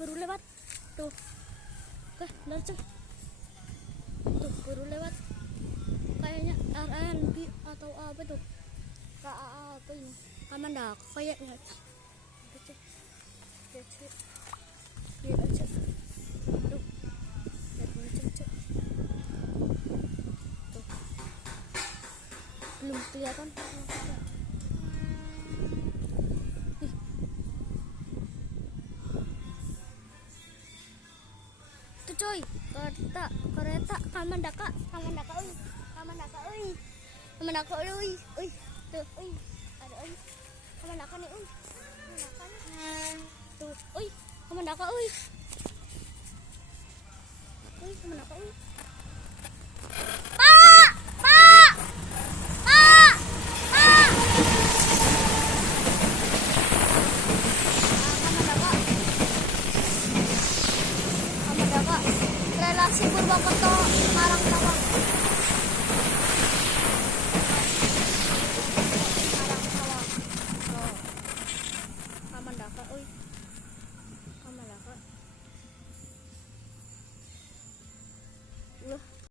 baru lewat. Tuh. Oke, langsung. Tuh, baru lewat. Kayaknya RNB atau apa tuh? Apa ini? Kamanda kayaknya. Lihat aja. Tuh. Lihat aja. Tuh. Belum kelihatan. Tuh coy, kereta Kamandaka euy. Tuh, euy. Ada euy. Kamandaka nih, euy. Tuh, euy. Kamandaka euy. Kamandaka euy. Pak! Pak! Pak! Pak! Kamandaka. Relasi Purwokerto Semarang Tawang.